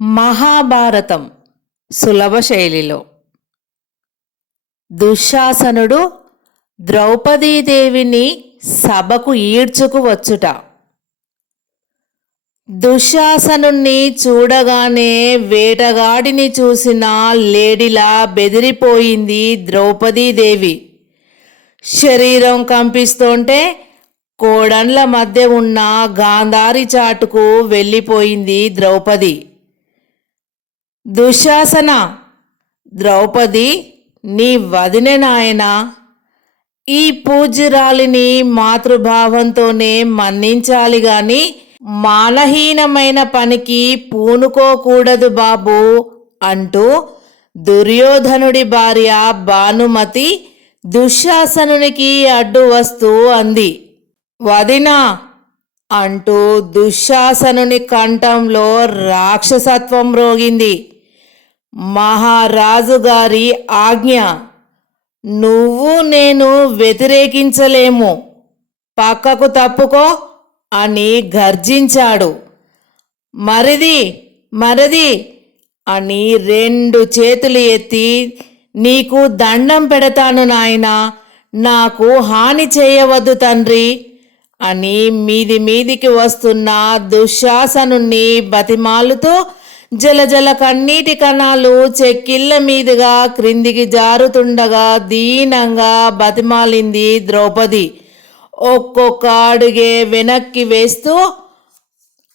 మహాభారతం సులభ శైలిలో. దుశ్శాసనుడు ద్రౌపదీదేవిని సభకు ఈడ్చుకు వచ్చుట. దుశ్శాసనుణ్ణి చూడగానే వేటగాడిని చూసిన లేడిలా బెదిరిపోయింది ద్రౌపదీదేవి. శరీరం కంపిస్తుంటే కోడన్ల మధ్య ఉన్న గాంధారి చాటుకు వెళ్ళిపోయింది ద్రౌపది. దుశ్శాసన. ద్రౌపది నీ వదిన నాయన ఈ పూజ్యురాలిని మాతృభావంతోనే మన్నించాలి గాని మానహీనమైన పనికి పూనుకోకూడదు బాబు అంటూ దుర్యోధనుడి భార్య భానుమతి దుశ్శాసనునికి అడ్డు వస్తూ అంది. వదినా అంటూ దుశ్శాసనుని కంఠంలో రాక్షసత్వం రోగింది మహారాజు గారి ఆజ్ఞ. నువ్వు నేను వ్యతిరేకించలేము. పక్కకు తప్పుకో అని గర్జించాడు. మరిది మరిది అని రెండు చేతులు ఎత్తి నీకు దండం పెడతాను నాయనా నాకు హాని చేయవద్దు తండ్రి అని మీది మీదికి వస్తున్న దుశ్శాసనుణ్ణి బతిమాలుతూ జలజల కన్నీటి కణాలు చెక్కిళ్ళ మీదుగా క్రిందికి జారుతుండగా దీనంగా బతిమాలింది ద్రౌపది. ఒక్కొక్క అడుగే వెనక్కి వేస్తూ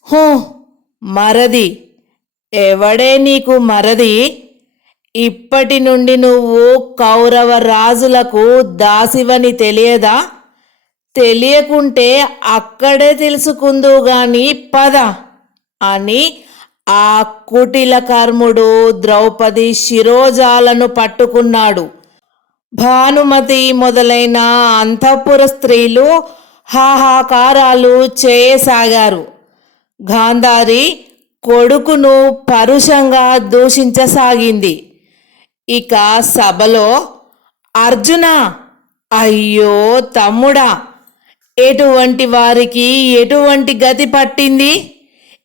హూ మరది. ఎవడే నీకు మరది? ఇప్పటి నుండి నువ్వు కౌరవ రాజులకు దాసివని తెలియదా? తెలియకుంటే అక్కడే తెలుసుకుందు గాని పద అని ఆ కుటిల కర్ముడు ద్రౌపది శిరోజాలను పట్టుకున్నాడు. భానుమతి మొదలైన అంతఃపుర స్త్రీలు హాహాకారాలు చేయసాగారు. గాంధారి కొడుకును పరుషంగా దూషించసాగింది. ఇక సభలో అర్జున! అయ్యో తమ్ముడా! ఎటువంటి వారికి ఎటువంటి గతి పట్టింది?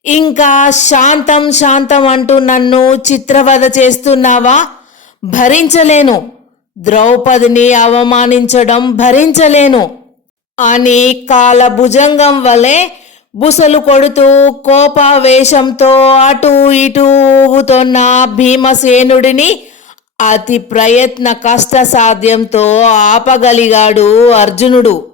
ఇంకా శాంతం శాంతం అంటూ నన్ను చిత్రవద చేస్తున్నావా? భరించలేను. ద్రౌపదిని అవమానించడం భరించలేను. అని కాలభుజంగం వలె బుసలు కొడుతూ కోపావేశంతో అటూ ఇటూ ఊగుతున్న భీమసేనుడిని అతి ప్రయత్న కష్ట సాధ్యంతో ఆపగలిగాడు అర్జునుడు.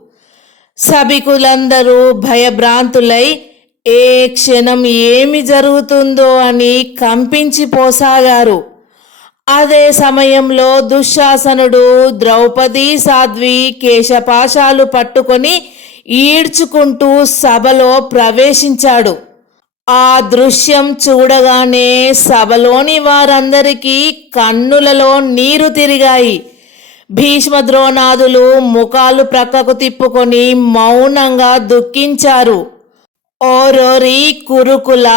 సభికులందరూ భయభ్రాంతులై ఏ క్షణం ఏమి జరుగుతుందో అని కంపించిపోసాగారు అదే సమయంలో దుశ్శాసనుడు ద్రౌపది సాధ్వి కేశపాశాలు పట్టుకొని ఈడ్చుకుంటూ సభలో ప్రవేశించాడు. ఆ దృశ్యం చూడగానే సభలోని వారందరికీ కన్నులలో నీరు తిరిగాయి. భీష్మ ద్రోణాదులు ముఖాలు ప్రక్కకు తిప్పుకొని మౌనంగా దుఃఖించారు. ఓరోరి కురుకుల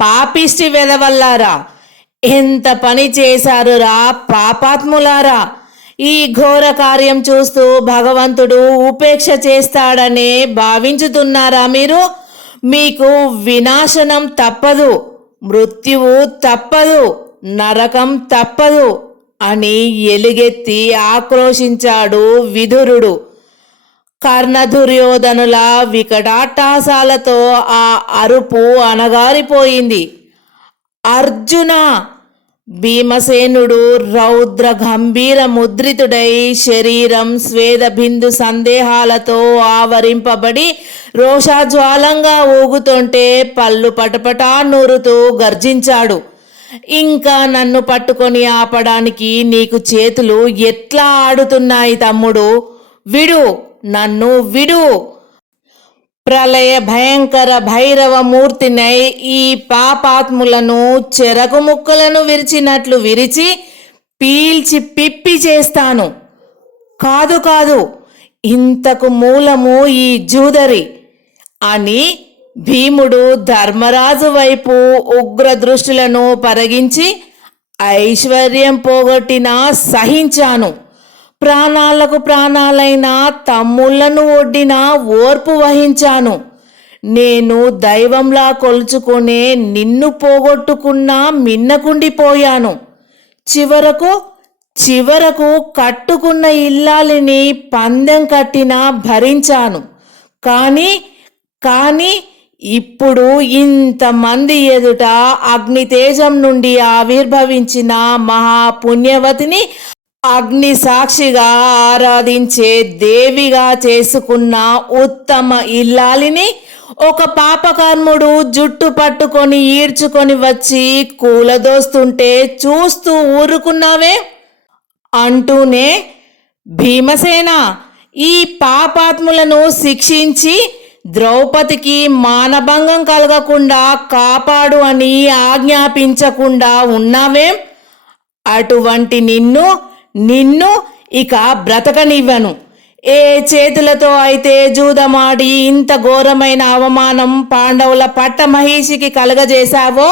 పాపిష్టి వెదవల్లారా ఎంత పని చేశారురా పాపాత్ములారా? ఈ ఘోర కార్యం చూస్తూ భగవంతుడు ఉపేక్ష చేస్తాడనే భావించుతున్నారా మీరు? మీకు వినాశనం తప్పదు మృత్యువు తప్పదు నరకం తప్పదు అని ఎలుగెత్తి ఆక్రోశించాడు విధురుడు కర్ణ దుర్యోధనుల వికటాటాసాలతో ఆ అరుపు అనగారిపోయింది అర్జున భీమసేనుడు రౌద్ర గంభీర ముద్రితుడై శరీరం స్వేదబిందు సందేహాలతో ఆవరింపబడి రోషాజ్వాలంగా ఊగుతుంటే పళ్ళు పటపటా నూరుతూ గర్జించాడు. ఇంకా నన్ను పట్టుకొని ఆపడానికి నీకు చేతులు ఎట్లా ఆడుతున్నాయి తమ్ముడు? విడు! నన్ను విడు. ప్రళయ భయంకర భైరవ మూర్తినై ఈ పాపాత్ములను చెరకు ముక్కలను విరిచినట్లు విరిచి పీల్చి పిప్పి చేస్తాను. కాదు కాదు ఇంతకు మూలము ఈ జూదరి. అని భీముడు ధర్మరాజు వైపు ఉగ్ర దృష్టిలను పరగించి ఐశ్వర్యం పోగొట్టినా సహించాను. ప్రాణాలకు ప్రాణాలైన తమ్ముళ్ళను ఒడ్డిన ఓర్పు వహించాను. నేను దైవంలా కొలుచుకునే నిన్ను పోగొట్టుకున్నా మిన్నకుండిపోయాను. చివరకు చివరకు కట్టుకున్న ఇల్లాలిని పందెం కట్టినా భరించాను. కానీ కానీ ఇప్పుడు ఇంతమంది ఎదుట అగ్నితేజం నుండి ఆవిర్భవించిన మహాపుణ్యవతిని అగ్ని సాక్షిగా ఆరాధించే దేవిగా చేసుకున్న ఉత్తమ ఇల్లాలిని ఒక పాపకర్ముడు జుట్టు పట్టుకొని ఈడ్చుకొని వచ్చి కూలదోస్తుంటే చూస్తూ ఊరుకున్నావే? అంటూనే భీమసేన ఈ పాపాత్ములను శిక్షించి ద్రౌపదికి మానభంగం కలగకుండా కాపాడు అని ఆజ్ఞాపించకుండా ఉన్నావేం? అటువంటి నిన్ను నిన్ను ఇక బ్రతకనివ్వను. ఏ చేతులతో అయితే జూదమాడి ఇంత ఘోరమైన అవమానం పాండవుల పట్టమహిషికి కలగజేశావో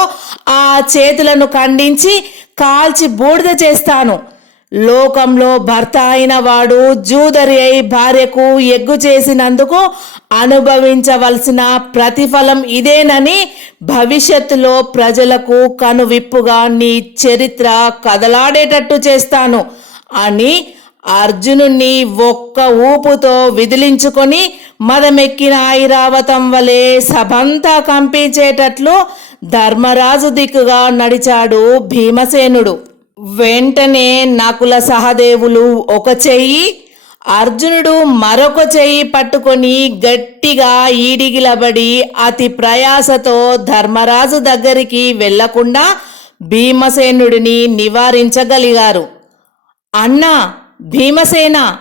ఆ చేతులను ఖండించి కాల్చి బూడిద చేస్తాను. లోకంలో భర్త అయిన వాడు జూదరి అయి భార్యకు ఎగ్గు చేసినందుకు అనుభవించవలసిన ప్రతిఫలం ఇదేనని భవిష్యత్తులో ప్రజలకు కనువిప్పుగా నీ చరిత్ర కదలాడేటట్టు చేస్తాను. అని అర్జునుణ్ణి ఒక్క ఊపుతో విదిలించుకొని మదమెక్కిన ఐరావతం వలె సభంతా కంపించేటట్లు ధర్మరాజు దిక్కుగా నడిచాడు భీమసేనుడు. వెంటనే నకుల సహదేవులు ఒక చెయ్యి అర్జునుడు మరొక చెయ్యి పట్టుకొని గట్టిగా ఈడిగిలబడి అతి ప్రయాసతో ధర్మరాజు దగ్గరికి వెళ్ళకుండా భీమసేనుడిని నివారించగలిగారు. అన్నా భీమసేన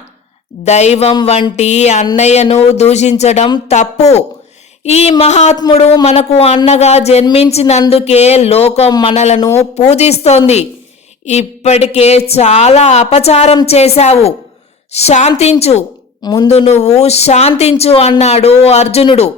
దైవం వంటి అన్నయ్యను దూషించడం తప్పు. ఈ మహాత్ముడు మనకు అన్నగా జన్మించినందుకే లోకం మనలను పూజిస్తోంది. ఇప్పటికే చాలా అపచారం చేశావు. శాంతించు. ముందు నువ్వు శాంతించు అన్నాడు అర్జునుడు.